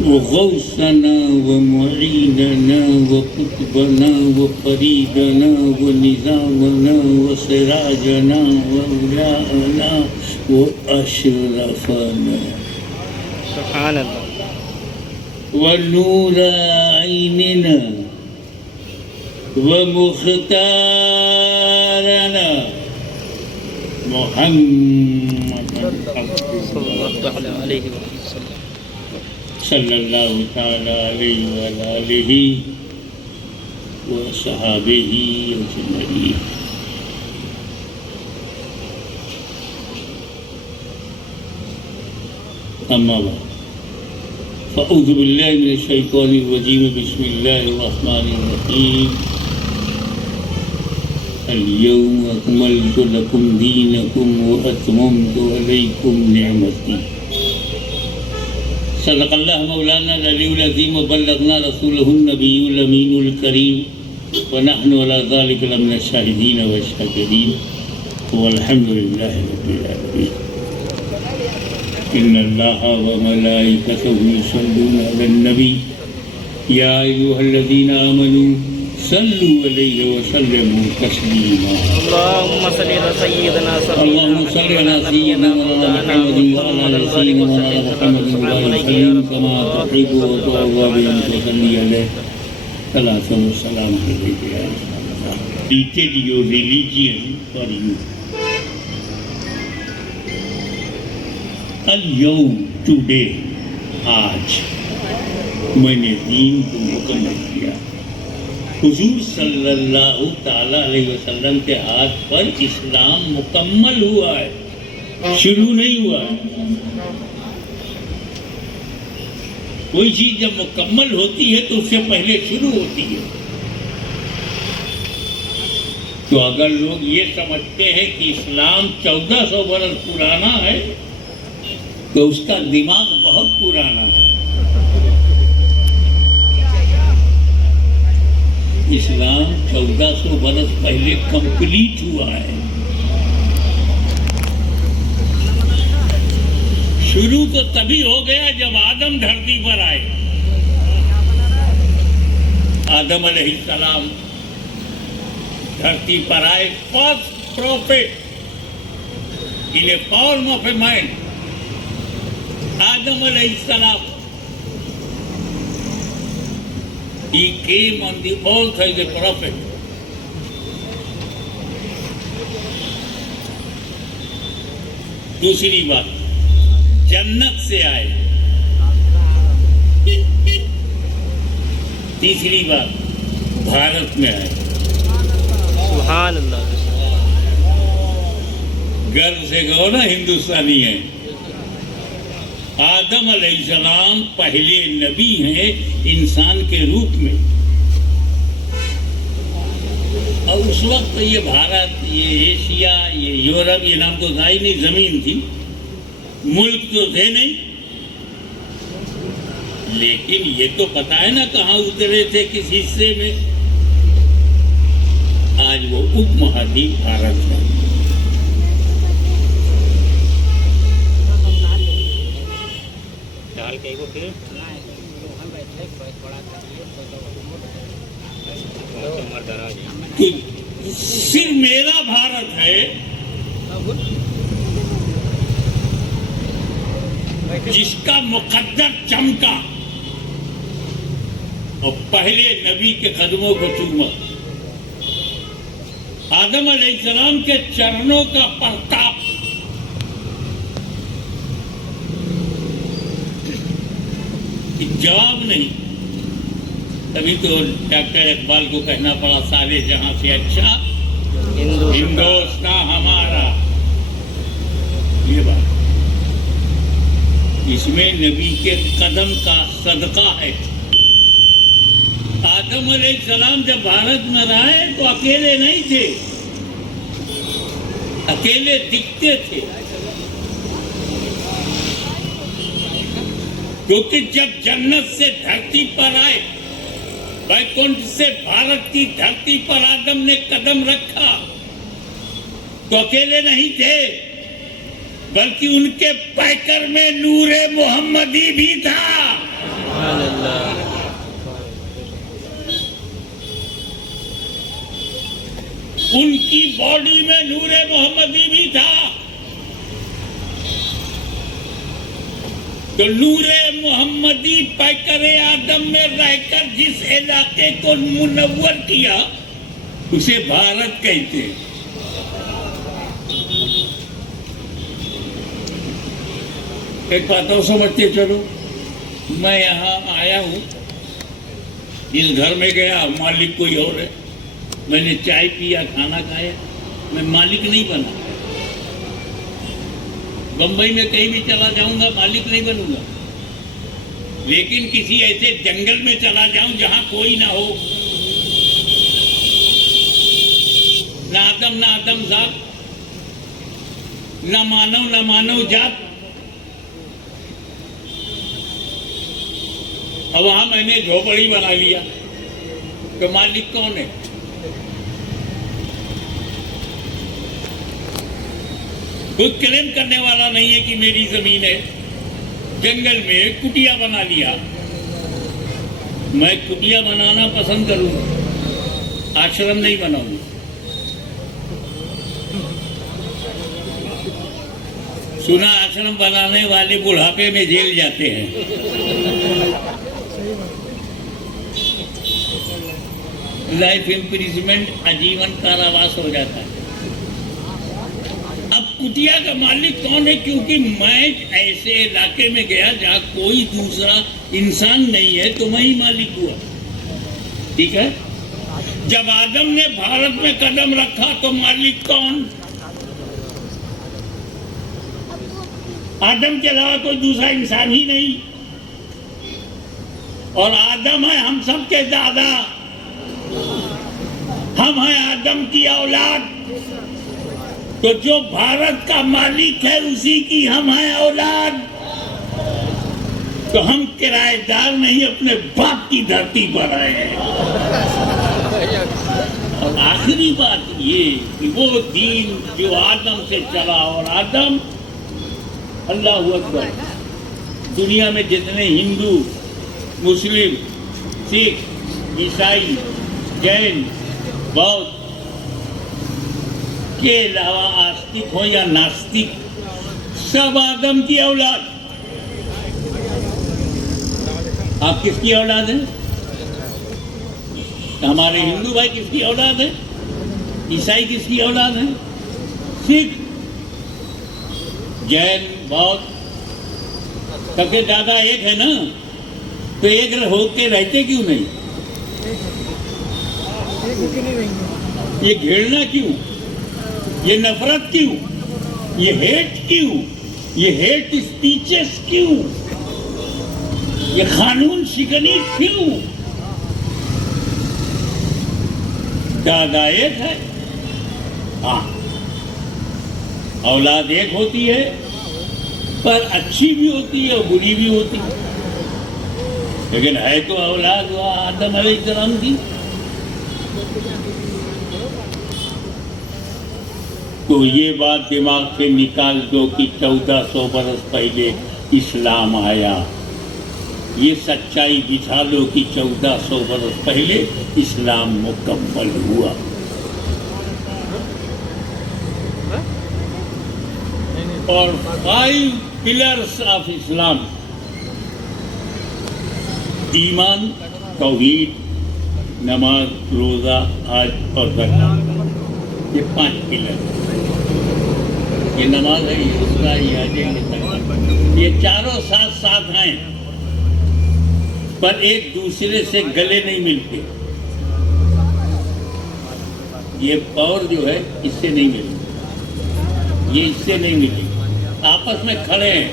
وغوثنا ومعيننا وقطبنا وفريدنا ونظامنا وسراجنا وأولاءنا وأشرفنا سبحان الله ونور عيننا ومختارنا محمد صلى الله عليه وسلم صلی اللہ تعالی علیہ وآلہ وصحابہ اجمعین۔ اما بعد فاعوذ باللہ من الشیطان الرجیم بسم اللہ الرحمن الرحیم۔ اليوم اکملت لکم دینکم واتممت علیکم نعمتی۔ صدق اللہ مولانا العلی العظیم وبلغنا رسولہ النبی الامین الکریم ونحن علی ذلک لمن الشاہدین والشاکرین والحمد للہ رب العالمین۔ ان اللہ وملائکتہ یصلون علی النبی یا ایھا الذین آمنوا صلوا علیہ وسلموا تسلیما۔ اللهم صل على سيدنا اللهم صل على سيدنا محمد وعلى سيدنا محمد وسلم كما تحب وترضى بأن تصلي عليه صلاة والسلام عليك يا رسول الله. Treated your religion for you. اليوم today آج میں نے دین کو مکمل کیا۔ حضور صلی اللہ تعالی علیہ وسلم کے ہاتھ پر اسلام مکمل ہوا ہے، شروع نہیں ہوا ہے۔ کوئی چیز جب مکمل ہوتی ہے تو اس سے پہلے شروع ہوتی ہے۔ تو اگر لوگ یہ سمجھتے ہیں کہ اسلام 1400 برس پرانا ہے تو اس کا دماغ بہت پرانا ہے۔ اسلام 1400 برس پہلے کمپلیٹ ہوا ہے۔ شروع تو تبھی ہو گیا جب آدم دھرتی پر آئے۔ آدم علیہ السلام دھرتی پر آئے، first prophet in a form of a man. آدم علیہ السلام He came on the earth as a prophet. دوسری بات، جنت سے آئے۔ تیسری بات، بھارت میں آئے۔ سبحان اللہ۔ گھر سے کہو نا ہندوستانی ہیں۔ آدم علیہ السلام پہلے نبی ہیں انسان کے روپ میں، اور اس وقت یہ بھارت، یہ ایشیا، یہ یورپ، یہ نام تو تھا ہی نہیں، زمین تھی، ملک تو تھے نہیں۔ لیکن یہ تو پتا ہے نا کہاں اترے تھے، کس حصے میں؟ آج وہ اپ مہادیپ بھارت ہے۔ تو صرف میرا بھارت ہے جس کا مقدر چمکا اور پہلے نبی کے قدموں کو چوما، آدم علیہ السلام کے چرنوں کا پرتاپ، جواب نہیں۔ تبھی تو ڈاکٹر اقبال کو کہنا پڑا سارے جہاں سے اچھا ہندوستان ہمارا۔ یہ بات اس میں نبی کے قدم کا صدقہ ہے۔ آدم علیہ السلام جب بھارت میں رہے تو اکیلے نہیں تھے، اکیلے دکھتے تھے، کیونکہ جب جنت سے دھرتی پر آئے، ویکنٹھ سے بھارت کی دھرتی پر آدم نے قدم رکھا تو اکیلے نہیں تھے، بلکہ ان کے پیکر میں نور محمدی بھی تھا۔ سبحان اللہ۔ ان کی باڈی میں نور محمدی بھی تھا۔ تو نور محمدی پیکر آدم میں رہ کر جس علاقے کو منور کیا اسے بھارت کہتے ہیں۔ ایک بات اور سمجھتے چلو، میں یہاں آیا ہوں، اس گھر میں گیا، مالک کوئی اور ہے، میں نے چائے پیا، کھانا کھایا، میں مالک نہیں بنا۔ بمبئی میں کہیں بھی چلا جاؤں گا مالک نہیں بنوں گا، لیکن کسی ایسے جنگل میں چلا جاؤں جہاں کوئی نہ ہو، نہ آدم ذات، نہ مانو جات، اور وہاں میں نے جھوپڑی بنا لیا، تو مالک کون ہے؟ کوئی کلیم کرنے والا نہیں ہے کہ میری زمین ہے۔ جنگل میں کٹیا بنا لیا، میں کٹیا بنانا پسند کروں گا، آشرم نہیں بناؤں گا۔ سنا آشرم بنانے والے بڑھاپے میں جیل جاتے ہیں۔ لائف امپریزمنٹ، آجیون کاراواس ہو جاتا ہے۔ اب کٹیا کا مالک کون ہے؟ کیونکہ میں ایسے علاقے میں گیا جہاں کوئی دوسرا انسان نہیں ہے تو میں ہی مالک ہوا، ٹھیک ہے؟ جب آدم نے بھارت میں قدم رکھا تو مالک کون؟ آدم کے علاوہ کوئی دوسرا انسان ہی نہیں، اور آدم ہے ہم سب کے دادا، ہم ہیں آدم کی اولاد، تو جو بھارت کا مالک ہے اسی کی ہم ہیں اولاد، تو ہم کرایہ دار نہیں، اپنے باپ کی دھرتی پر آئے ہیں۔ اور آخری بات یہ کہ وہ دین جو آدم سے چلا، اور آدم، اللہ اکبر، دنیا میں جتنے ہندو، مسلم، سکھ، عیسائی، جین، بودھ کے علاوہ آستک ہو یا ناستک، سب آدم کی اولاد۔ آپ کس کی اولاد ہیں؟ ہمارے ہندو بھائی کس کی اولاد ہیں؟ عیسائی کس کی اولاد ہیں؟ سکھ، جین، بودھ، سب کے دادا ایک ہے نا، تو ایک ہو کے رہتے کیوں نہیں؟ یہ گھیرنا کیوں؟ یہ نفرت کیوں؟ یہ ہیٹ کیوں؟ یہ ہیٹ اسپیچز کیوں؟ یہ قانون شکنی کیوں؟ دادا ایک ہے، ہاں، اولاد ایک ہوتی ہے، پر اچھی بھی ہوتی ہے اور بری بھی ہوتی ہے۔ لیکن ہے تو اولاد وہ آدم علیہ السلام کی. تو یہ بات دماغ سے نکال دو کہ 1400 برس پہلے اسلام آیا. یہ سچائی بچھا لو کہ 1400 برس پہلے اسلام مکمل ہوا. اور 5 پلرز آف اسلام: ایمان، توحید، نماز، روزہ، حج اور زکات. یہ 5 پلر. یہ نماز ہے، یہ روزہ ہے، یہ حج ہے، یہ زکات. یہ چاروں ساتھ ساتھ ہیں پر ایک دوسرے سے گلے نہیں ملتے. یہ پاور جو ہے اس سے نہیں ملتی، یہ اس سے نہیں ملتی. آپس میں کھڑے ہیں،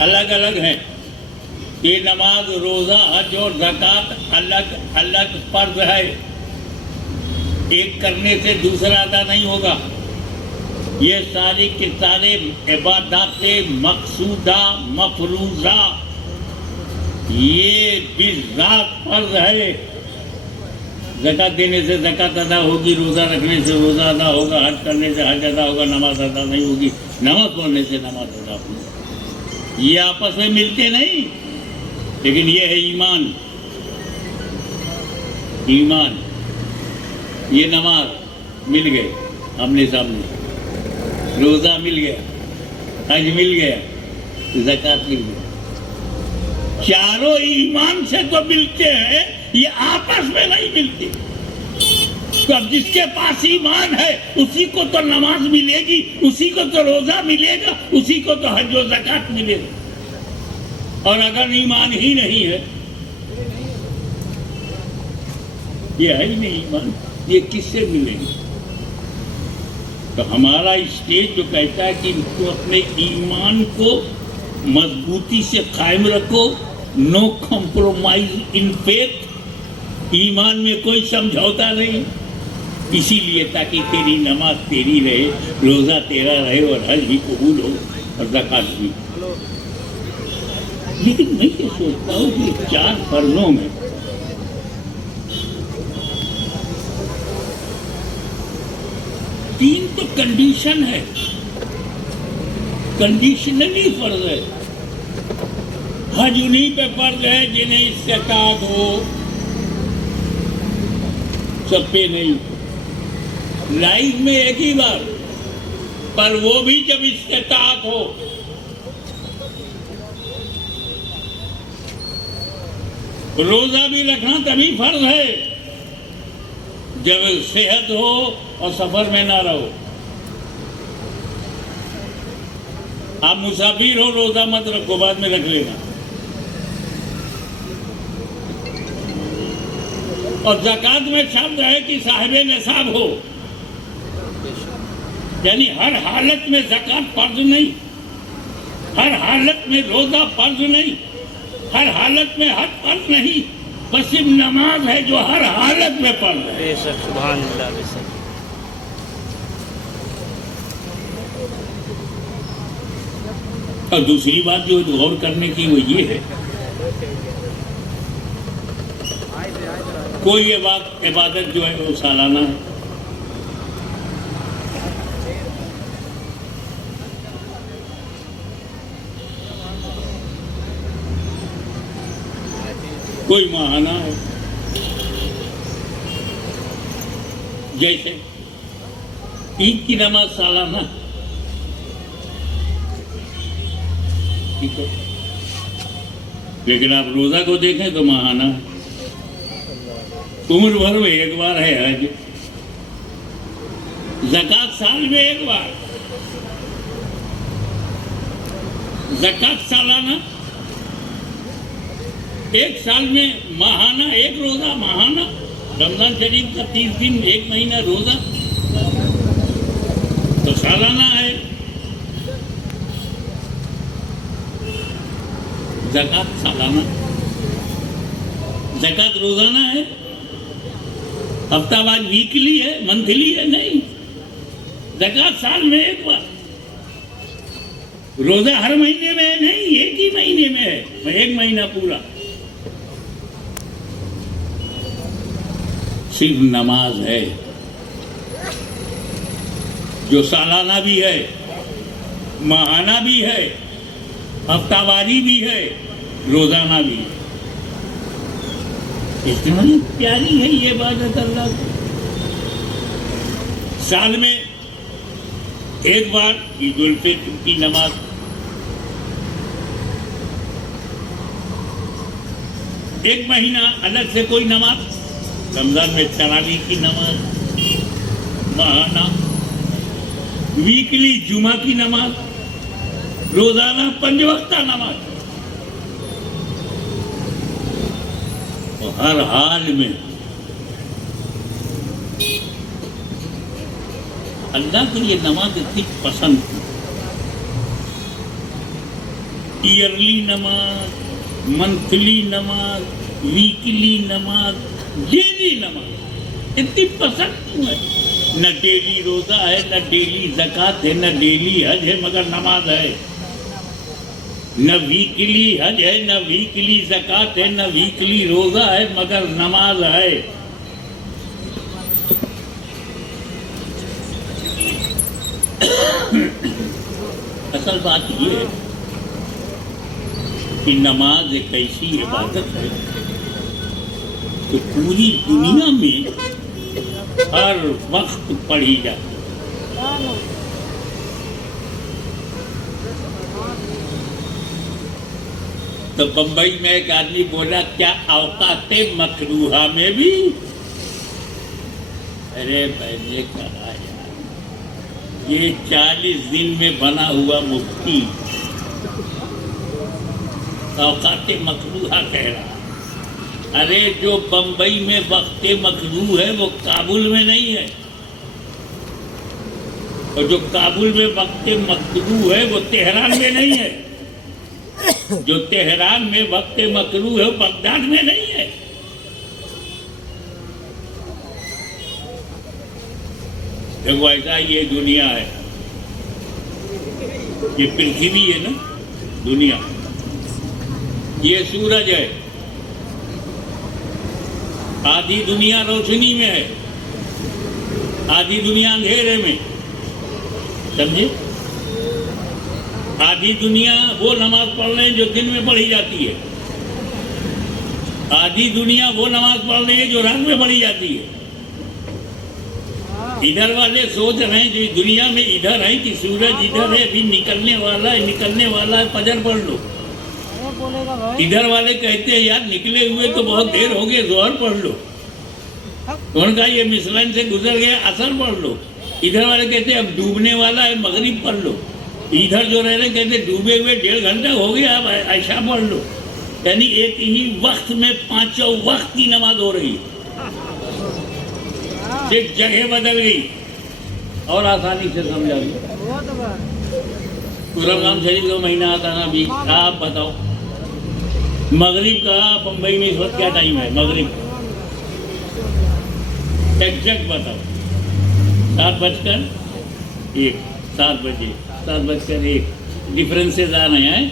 الگ الگ ہیں. یہ نماز، روزہ، حج اور زکات الگ الگ فرض ہے. ایک کرنے سے دوسرا ادا نہیں ہوگا. یہ ساری کے سارے عبادات مقصودہ مفروضہ یہ بذات فرض ہے. زکات دینے سے زکات ادا ہوگی، روزہ رکھنے سے روزہ ادا ہوگا، حج کرنے سے حج ادا ہوگا، نماز ادا نہیں ہوگی، نماز پڑھنے سے نماز ادا ہوگی. یہ آپس میں ملتے نہیں. لیکن یہ ہے ایمان. ایمان، یہ نماز مل گئے آمنے سامنے، روزہ مل گیا، حج مل گیا، زکات مل گیا. چاروں ایمان سے تو ملتے ہیں، یہ آپس میں نہیں ملتے. تو اب جس کے پاس ایمان ہے اسی کو تو نماز ملے گی، اسی کو تو روزہ ملے گا، اسی کو تو حج و زکات ملے گا. اور اگر ایمان ہی نہیں ہے، یہ ہے ہی نہیں ایمان، یہ کس سے ملے گی؟ تو ہمارا اسٹیج جو کہتا ہے کہ تو اپنے ایمان کو مضبوطی سے قائم رکھو. نو کمپرومائز ان فیتھ. ایمان میں کوئی سمجھوتا نہیں. اسی لیے تاکہ تیری نماز تیری رہے، روزہ تیرا رہے اور حج بھی قبول ہو اور زکات بھی. لیکن میں یہ سوچتا ہوں کہ 4 فرضوں میں تین تو کنڈیشن ہے، کنڈیشنلی فرض ہے. حج انہیں پہ فرض ہے جنہیں استطاعت ہو، سب پہ نہیں. لائف میں ایک ہی بار، پر وہ بھی جب استطاعت ہو. روزہ بھی رکھنا تبھی فرض ہے جب صحت ہو اور سفر میں نہ رہو. آپ مسافر ہو، روزہ مت رکھو، بعد میں رکھ لینا. اور زکات میں شرط ہے کہ صاحب نصاب ہو، یعنی ہر حالت میں زکات فرض نہیں، ہر حالت میں روزہ فرض نہیں، ہر حالت میں حج فرض نہیں، بس صرف نماز ہے جو ہر حالت میں فرض ہے. بے شک، سبحان اللہ. بے شک. اور دوسری بات جو غور کرنے کی وہ یہ ہے، کوئی عبادت جو ہے وہ سالانہ ہے. کوئی ماہانہ ہے. جیسے عید کی نماز سالانہ، ٹھیک ہے، لیکن آپ روزہ کو دیکھیں تو ماہانہ ہے. عمر بھر میں ایک بار ہے حج. زکات سال میں ایک بار، زکات سالانہ. ایک سال میں ماہانہ ایک روزہ، ماہانہ رمضان شریف کا 30 دن، 1 مہینہ روزہ تو سالانہ ہے. زکات سالانہ، زکات روزانہ ہے. ہفتہ بعد ویکلی ہے، منتھلی ہے نہیں. زکات سال میں ایک بار. روزہ ہر مہینے میں ہے نہیں، ایک ہی مہینے میں ہے، 1 مہینہ پورا. صرف نماز ہے، جو سالانہ بھی ہے، ماہانہ بھی ہے، ہفتہ واری بھی ہے، روزانہ بھی ہے۔ اتنی پیاری ہے یہ عبادت اللہ کی۔ سال میں ایک بار عید الفطر کی نماز، ایک مہینہ الگ سے کوئی نماز، رمضان میں تراویح کی نماز، ماہانہ ویکلی جمعہ کی نماز، روزانہ 5 وقتہ نماز، اور ہر حال میں اللہ کو یہ نماز اتنی پسند تھی۔ ایئرلی نماز، منتھلی نماز، ویکلی نماز، ڈیلی نماز اتنی پسند کیوں ہے؟ نہ ڈیلی روزہ ہے، نہ ڈیلی زکوٰۃ ہے، نہ ڈیلی حج ہے، مگر نماز ہے۔ نہ ویکلی حج ہے، نہ ویکلی زکوٰۃ ہے، نہ ویکلی روزہ ہے، مگر نماز ہے۔ اصل بات یہ ہے کہ نماز ایک ایسی عبادت ہے کہ پوری دنیا میں ہر وقت پڑھی جاتی ہے۔ تو بمبئی میں ایک آدمی بولا کیا اوقات مکروہہ میں بھی؟ ارے میں نے کہا یار یہ 40 دن میں بنا ہوا مفتی اوقات مکروہہ کہہ رہا۔ ارے جو بمبئی میں وقت مکروہ ہے وہ کابل میں نہیں ہے، اور جو کابل میں وقت مکروہ ہے وہ تہران میں نہیں ہے، جو تہران میں وقت مکروہ ہے وہ بغداد میں نہیں ہے۔ دیکھو ایسا یہ دنیا ہے، یہ پرتھوی ہے نا دنیا، یہ سورج ہے، آدھی دنیا روشنی میں ہے، آدھی دنیا اندھیرے میں، سمجھے؟ آدھی دنیا وہ نماز پڑھ رہے ہیں جو دن میں پڑھی جاتی ہے، آدھی دنیا وہ نماز پڑھ رہے ہیں جو رات میں پڑھی جاتی ہے۔ ادھر والے سوچ رہے ہیں جو دنیا میں ادھر ہے کہ سورج ادھر ہے ابھی نکلنے والا ہے فجر پڑھ لو۔ ادھر والے کہتے ہیں یار نکلے ہوئے تو بہت دیر ہو گئے ظہر پڑھ لو، ان کا یہ مثلاً سے گزر گیا عصر پڑھ لو۔ ادھر والے کہتے ہیں اب ڈوبنے والا ہے مغرب پڑھ لو، ادھر جو رہ رہے کہتے ہیں ڈوبے ہوئے 1.5 گھنٹہ ہو گیا اب عشاء پڑھ لو۔ یعنی ایک ہی وقت میں 5 وقت کی نماز ہو رہی ہے، ایک جگہ بدل گئی اور آسانی سے سمجھا گئی۔ رمضان شریف کا مہینہ آتا نا ابھی، آپ بتاؤ مغرب کا بمبئی میں اس وقت کیا ٹائم ہے؟ مغرب ایگزیکٹ بتاؤ۔ 7:01، 7:01 ڈفرینسز آ رہے ہیں،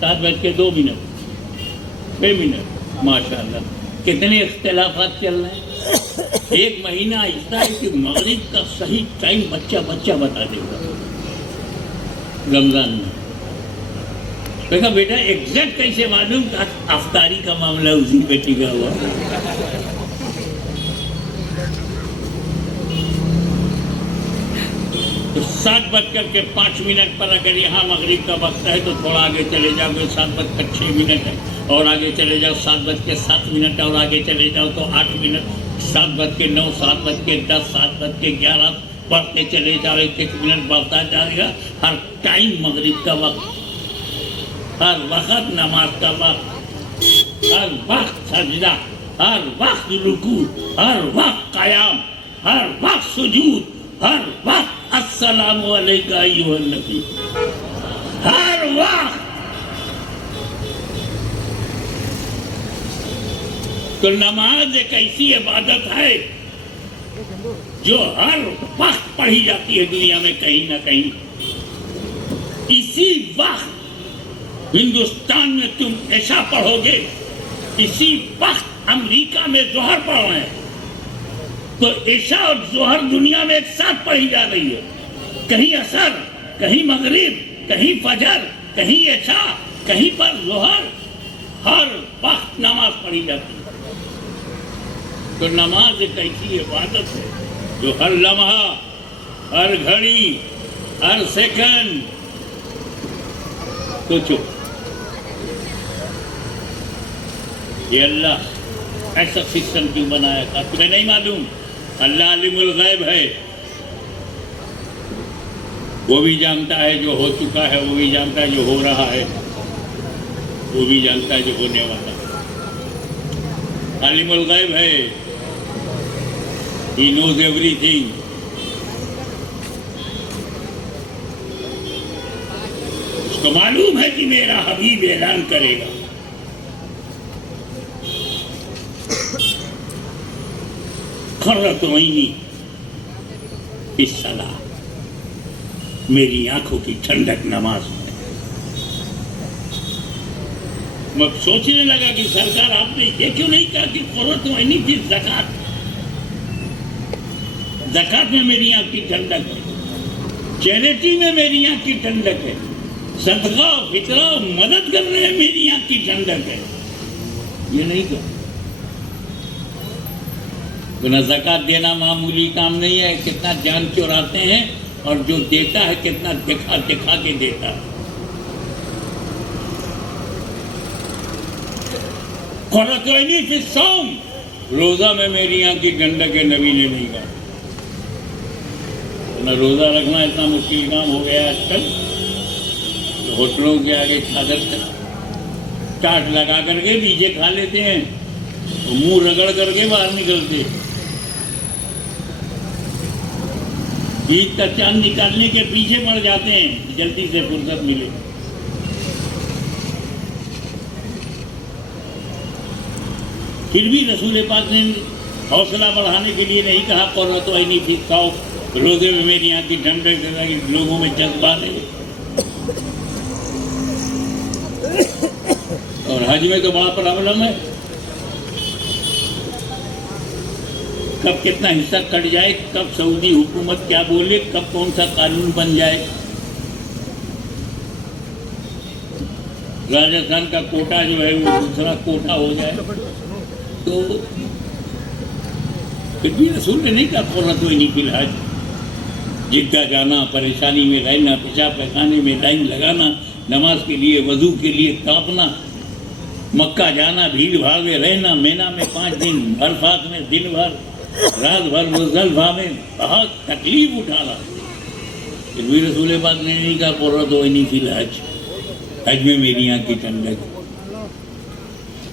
7:02، 6 منٹ، ماشاء اللہ کتنے اختلافات چل رہے ہیں۔ ایک مہینہ ایسا ہے کہ مغرب کا صحیح ٹائم بچہ بتا دے گا رمضان میں۔ کہا بیٹا ایگزیکٹ کیسے معلوم؟ کہ افطاری کا معاملہ اسی پہ ٹکا ہوا۔ تو 7:05 پر اگر یہاں مغرب کا وقت ہے تو تھوڑا آگے چلے جاؤ، 7:06 ہے، اور آگے چلے جاؤ 7:07 اور آگے چلے جاؤ تو 8 منٹ، 7:09، 7:10، 7:11 بڑھتے چلے جاؤ، 1 منٹ بڑھتا جائے گا۔ ہر ٹائم مغرب کا وقت، ہر وقت نماز کا وقت، ہر وقت سجدہ، ہر وقت رکوع، ہر وقت قیام، ہر وقت سجود، ہر وقت السلام علیکم ایھا النبی، ہر وقت۔ تو نماز ایک ایسی عبادت ہے جو ہر وقت پڑھی جاتی ہے دنیا میں کہیں نہ کہیں۔ اسی وقت ہندوستان میں تم عشاء پڑھو گے، اسی وقت امریکہ میں ظہر پڑھ رہے ہیں، تو عشاء اور ظہر دنیا میں ایک ساتھ پڑھی جا رہی ہے، کہیں عصر، کہیں مغرب، کہیں فجر، کہیں عشاء، کہیں پر ظہر، ہر وقت نماز پڑھی جاتی ہے۔ تو نماز ایک ایسی عبادت ہے جو ہر لمحہ، ہر گھڑی، ہر سیکنڈ سوچو، یہ اللہ ایسا سسٹم کیوں بنایا تھا؟ تمہیں نہیں معلوم؟ اللہ عالم الغیب ہے، وہ بھی جانتا ہے جو ہو چکا ہے، وہ بھی جانتا ہے جو ہو رہا ہے، وہ بھی جانتا ہے جو ہونے والا ہے۔ عالم الغیب ہے، He knows everything۔ اس کو معلوم ہے کہ میرا حبیب اعلان کرے گا۔ قرۃ عینی فی الصلاۃ، میری آنکھوں کی ٹھنڈک نماز میں۔ میں سوچنے لگا کہ سرکار آپ نے یہ کیوں نہیں کہا کہ قرۃ عینی فی الزکوٰۃ، زکوٰۃ میں میری آنکھ کی ٹھنڈک ہے، چیریٹی میں میری آنکھ کی ٹھنڈک ہے، صدقہ فطرہ مدد کرنے میں میری آنکھ کی ٹھنڈک ہے، یہ نہیں کہا۔ نہ زکوٰۃ دینا معمولی کام نہیں ہے، کتنا جان چوراتے ہیں، اور جو دیتا ہے کتنا دکھا دکھا کے دیتا ہے۔ قرۃ عینی فی الصوم، روزہ میں میری آنکھ کی ٹھنڈک ہے، نبی نے نہیں کہا۔ نہ روزہ رکھنا اتنا مشکل کام ہو گیا آج کل، ہوٹلوں کے آگے چادر چاٹ لگا کر کے نیچے کھا لیتے ہیں، منہ رگڑ کر کے باہر نکلتے۔ عید کا چاند نکالنے کے پیچھے پڑ جاتے ہیں، جلدی سے فرصت ملے۔ پھر بھی رسول پاک نے حوصلہ بڑھانے کے لیے نہیں کہا قرۃ عینی فی الصوم، روزے میں میری آنکھ کی ٹھنڈک سے لوگوں میں جذبہ دے۔ اور حج میں تو بڑا پرابلم ہے، کب کتنا حصہ کٹ جائے، کب سعودی حکومت کیا بولے، کب کون سا قانون بن جائے۔ راجستھان کا کوٹا جو ہے وہ دوسرا کوٹا ہو جائے، تو پھر بھی رسول نے نہیں کہا قرۃ عینی فی الحج۔ جدہ جانا، پریشانی میں رہنا، پیشاب پیخانے میں لائن لگانا، نماز کے لیے وضو کے لیے تاپنا، مکہ جانا، بھیڑ بھاڑ میں رہنا، مینا میں 5 دن، عرفات میں دن بھر، رات بھر مزدلفہ میں بہت تکلیف اٹھانا، پھر بھی رسول پاک نے نہیں کہا قرۃ عینی فی الحج، حج میں میری آنکھ کی ٹھنڈک۔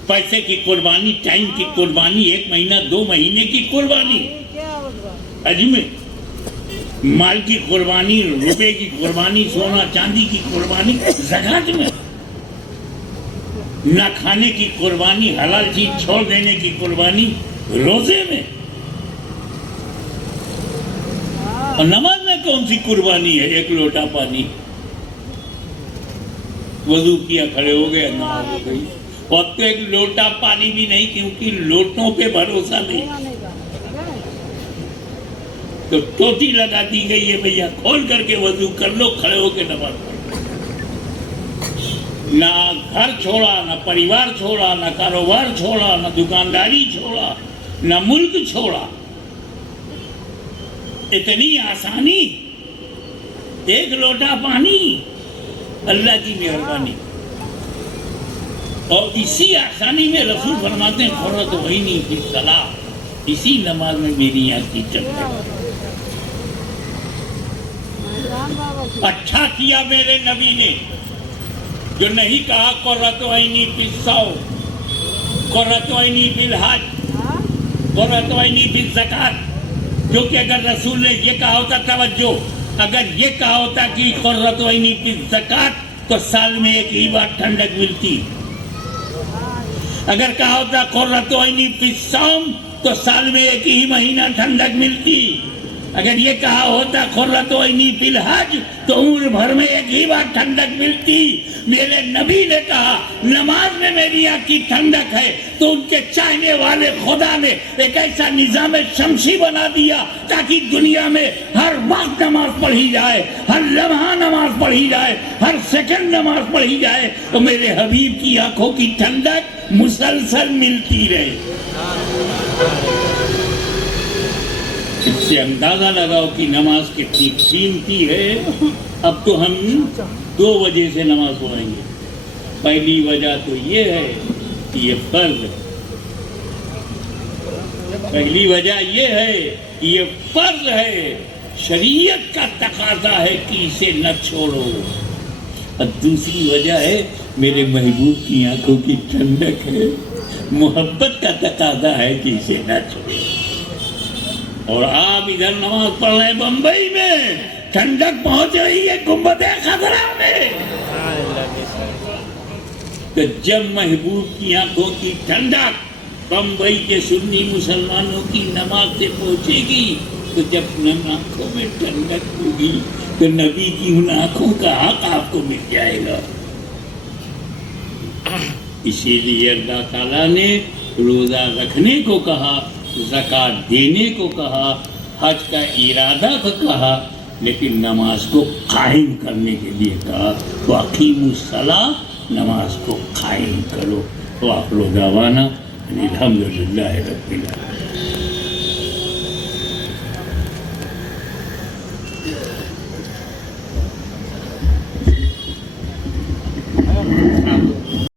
پیسے کی قربانی، ٹائم کی قربانی، 1 مہینہ 2 مہینے کی قربانی حج میں، مال کی قربانی، روپے کی قربانی، سونا چاندی کی قربانی زکوٰۃ میں، نہ کھانے کی قربانی، حلال چیز چھوڑ دینے کی قربانی روزے میں، اور نماز میں کون سی قربانی ہے؟ 1 لوٹا پانی، وضو کیا، کھڑے ہو گئے، نماز ہو گئی۔ اور تو 1 لوٹا پانی بھی نہیں، کیونکہ لوٹوں پہ بھروسہ نہیں، تو ٹوٹی لگا دی گئی ہے، بھیا کھول کر کے وضو کر لو، کھڑے ہو کے نماز پڑھو۔ نہ گھر چھوڑا، نہ پریوار چھوڑا، نہ کاروبار چھوڑا، نہ دکانداری چھوڑا، نہ ملک چھوڑا، اتنی آسانی، 1 لوٹا پانی، اللہ کی مہربانی۔ اور اسی آسانی میں رسول فرماتے ہیں قرۃ عینی فی الصلاۃ، اسی نماز میں میری آنکھ کی ٹھنڈک۔ اچھا کیا میرے نبی نے جو نہیں کہا قرۃ عینی فی الصوم، قرۃ عینی فی الحج، قرۃ عینی فی الزکوٰۃ، کیونکہ اگر رسول نے یہ کہا ہوتا، توجہ، اگر یہ کہا ہوتا کہ قرۃ عینی فی الزکوٰۃ تو سال میں 1 ہی بار ٹھنڈک ملتی، اگر کہا ہوتا قرۃ عینی فی الصوم تو سال میں 1 ہی مہینہ ٹھنڈک ملتی، اگر یہ کہا ہوتا قرۃ عینی فی الحج تو عمر بھر میں ایک ہی بار ٹھنڈک ملتی. میرے نبی نے کہا نماز میں میری آنکھ کی ٹھنڈک ہے، تو ان کے چاہنے والے خدا نے ایک ایسا نظام شمسی بنا دیا تاکہ دنیا میں ہر وقت نماز پڑھی جائے، ہر لمحہ نماز پڑھی جائے، ہر سیکنڈ نماز پڑھی جائے، تو میرے حبیب کی آنکھوں کی ٹھنڈک مسلسل ملتی رہے. اس سے اندازہ لگاؤ کہ نماز کتنی قیمتی ہے. اب تو ہم 2 وجہ سے نماز پڑھیں گے. پہلی وجہ تو یہ ہے کہ یہ فرض ہے. پہلی وجہ یہ ہے کہ یہ فرض ہے، شریعت کا تقاضا ہے کہ اسے نہ چھوڑو. اور دوسری وجہ ہے میرے محبوب کی آنکھوں کی ٹھنڈک ہے، محبت کا تقاضا ہے کہ اسے نہ چھوڑو. اور آپ ادھر نماز پڑھ رہے ہیں بمبئی میں، ٹھنڈک پہنچ رہی ہے گنبد خضرا میں. تو جب محبوب کی آنکھوں کی ٹھنڈک بمبئی کے سنی مسلمانوں کی نماز سے پہنچے گی، تو جب ان آنکھوں میں ٹھنڈک ہوگی تو نبی کی ان آنکھوں کا حق آپ کو مل جائے گا. اسی لیے اللہ تعالیٰ نے روزہ رکھنے کو کہا، زکوٰۃ دینے کو کہا، حج کا ارادہ کو کہا، لیکن نماز کو قائم کرنے کے لیے کہا. وَأَقِیمُوا الصَّلَاةَ، نماز کو قائم کرو. وَآخِرُ دَعْوَانَا الحمدللہ رب العالمین.